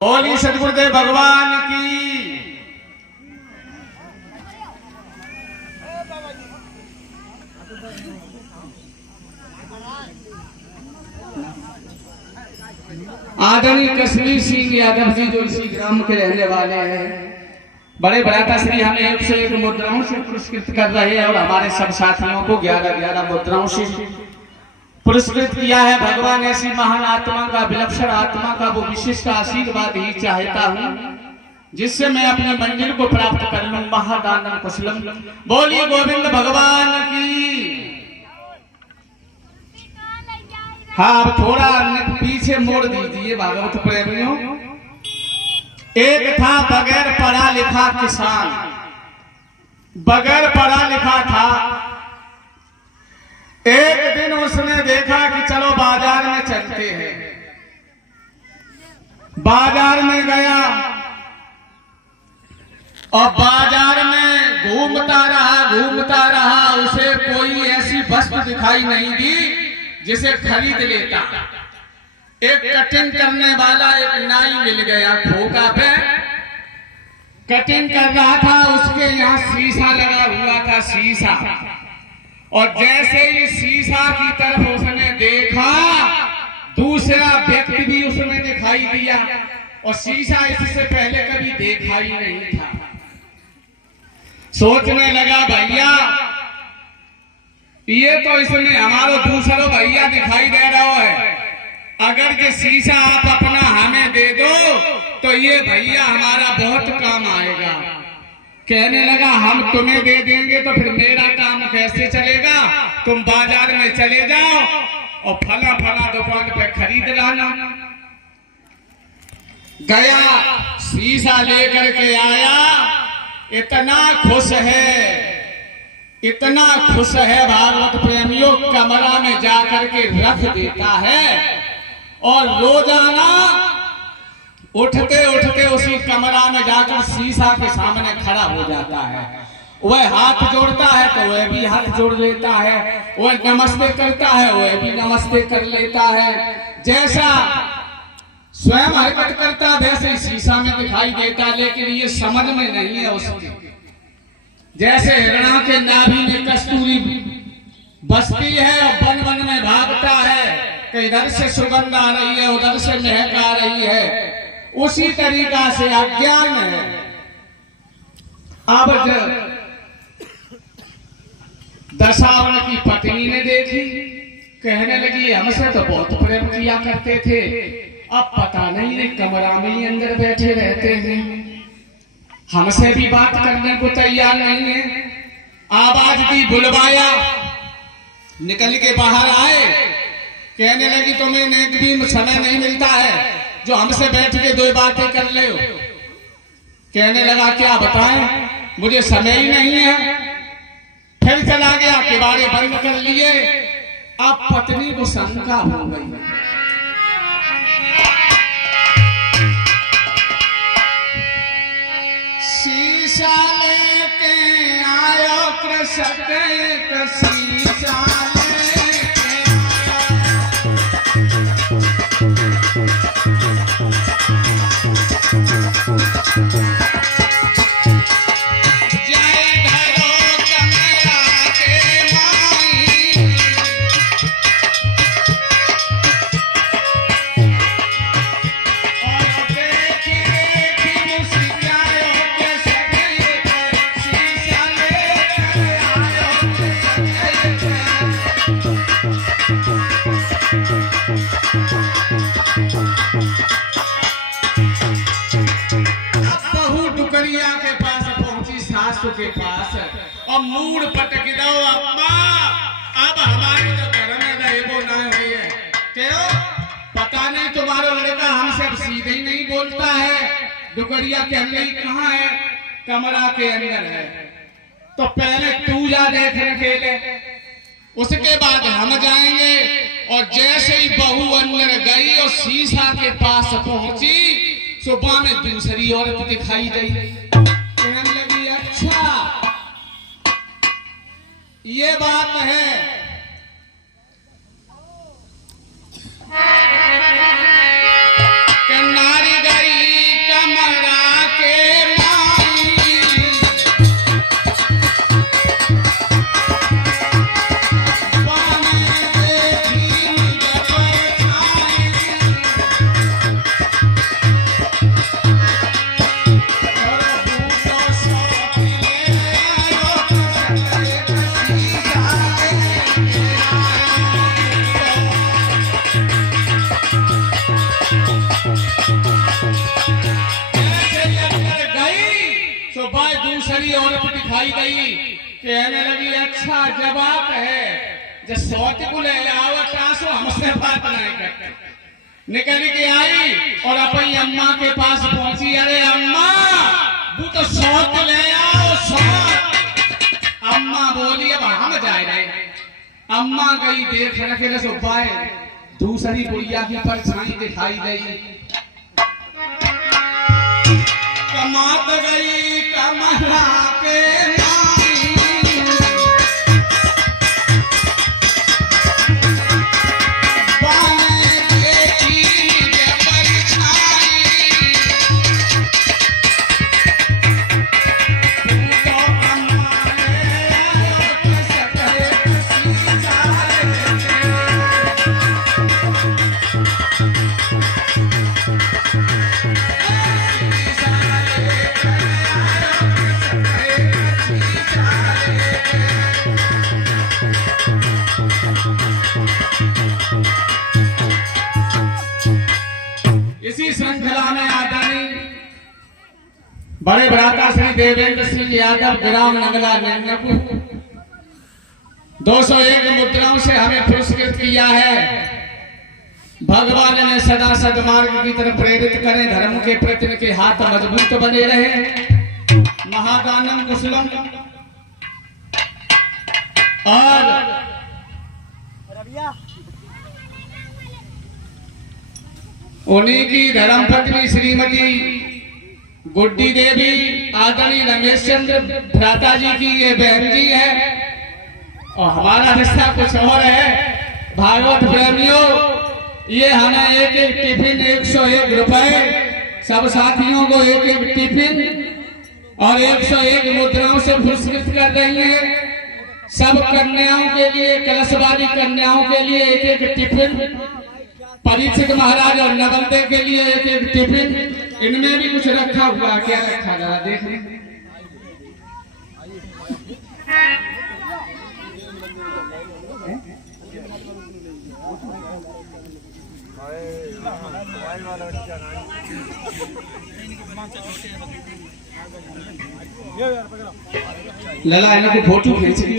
बोली सतगुरुदेव भगवान की। आदरणीय कश्मीर सिंह यादव जी जो इसी ग्राम के रहने वाले हैं, बड़े भ्राता श्री हमें 101 मुद्राओं से पुरस्कृत कर रहे हैं और हमारे सब साथियों को 11-11 मुद्राओं से पुरस्कृत किया है। भगवान ऐसी महान आत्मा का, विलक्षण आत्मा का वो विशिष्ट आशीर्वाद ही चाहता हूँ जिससे मैं अपनी मंजिल को प्राप्त कर लूं। महादानम कुशलम। बोलिए गोविंद भगवान की। हाँ, अब थोड़ा पीछे मोड़ दीजिए भागवत प्रेमियों। एक था बगैर पढ़ा लिखा किसान, बगैर पढ़ा लिखा था। एक दिन उसने देखा कि चलो बाजार में चलते हैं। बाजार में गया और बाजार में घूमता रहा, उसे कोई ऐसी वस्तु दिखाई नहीं दी जिसे खरीद लेता। एक कटिंग करने वाला एक नाई मिल गया ठोका पे, कटिंग कर रहा था। उसके यहाँ शीशा लगा हुआ था, शीशा। और जैसे ही शीशा की तरफ उसने देखा, दूसरा व्यक्ति भी उसमें दिखाई दिया और शीशा इससे पहले कभी देखा ही नहीं था। सोचने लगा भैया ये तो इसमें हमारा दूसरा भैया दिखाई दे रहा है, अगर ये शीशा आप अपना हमें दे दो तो ये भैया हमारा बहुत काम आएगा। कहने लगा हम तुम्हें दे देंगे तो फिर मेरा काम कैसे चलेगा? तुम बाजार में चले जाओ और फला फला दुकान पे खरीद लाना। गया, शीशा लेकर के आया। इतना खुश है भागवत प्रेमियों, कमरा में जाकर के रख देता है और रोजाना उठते उठते उसी कमरा में जाकर शीशा के सामने खड़ा हो जाता है। वह हाथ जोड़ता है तो वह भी हाथ जोड़ लेता है, वह नमस्ते करता है वह भी नमस्ते कर लेता है। जैसा स्वयं हरकत करता है वैसे ही शीशा में दिखाई देता, लेकिन ये समझ में नहीं है उसकी। जैसे हिरणा के नाभि में कस्तूरी बसती है और वन वन में भागता है कि इधर से सुगंध आ रही है उधर से महक आ रही है, उसी तरीका से अज्ञान है। अब दशावन की पत्नी ने देखी, कहने लगी हमसे तो बहुत प्रेम किया करते थे, अब पता नहीं कमरा में ही अंदर बैठे रहते हैं, हमसे भी बात करने को तैयार नहीं है। आवाज दी, बुलवाया, निकल के बाहर आए। कहने लगी तुम्हें एक भी समय नहीं मिलता है जो हमसे बैठ के दो बातें कर ले हो। कहने लगा क्या बताएं, मुझे समय ही नहीं है। फिर चला गया, किवाड़े बंद कर लिए। अब पत्नी को शंका हो गई। शीशा लेके आयो कृष्ण के शीशा के पास और मूड पटक दो अम्मा, अब हमारे जो घर में रहे वो ना हुई है। क्यों? पता नहीं तुम्हारा लड़का हमसे सीधे ही नहीं बोलता है। डुगरिया के अंदर ही कहाँ है? कमरा के अंदर है। तो पहले तू जा देखने के लिए, उसके बाद हम जाएंगे। और जैसे ही बहू अंदर गई और शीशा के पास पहुंची, सुबह में दूसरी औरत दिखाई गई। कहने लगी अच्छा ये बात है। नारी गई औरत दिखाई गई, कहने लगी अच्छा जवाब है, जब सोच को ले आओ टासो हमसे बात नहीं करते। निकल के आई और अपनी अम्मा के पास पहुंची, अरे अम्मा वो तो सोच ले आओ सोच। अम्मा बोली अब हम जाए रहे। अम्मा गई देख रखे सो पाए, दूसरी बुढ़िया की परछाई दिखाई गई, कमात गई कमला के बड़े भ्राता श्री देवेंद्र सिंह यादव ग्राम नंगला निर्णयपुर 201 मुद्राओं से हमें पुरस्कृत किया है। भगवान ने सदा सद्मार्ग की तरफ प्रेरित करें, धर्म के प्रति के हाथ मजबूत बने रहे। महादानम कुशलम। और उन्हीं की धर्मपत्नी श्रीमती गुड्डी देवी आदरणीय रमेश चंद्र भ्राता जी की ये बहन जी है, और हमारा रिश्ता कुछ और है। भागवत प्रेमियों, ये हमें एक एक टिफिन 101 रुपए, सब साथियों को एक एक टिफिन और 101 मुद्राओं से पुरस्कृत कर रही है। सब कन्याओं के लिए, कलशवादी कन्याओं के लिए एक एक टिफिन, परीक्षित महाराज और नवलदे के लिए एक एक टिफिन। इनमें भी कुछ रखा हुआ, क्या रखा जरा देख लें। लला इनको फोटो खींच दी।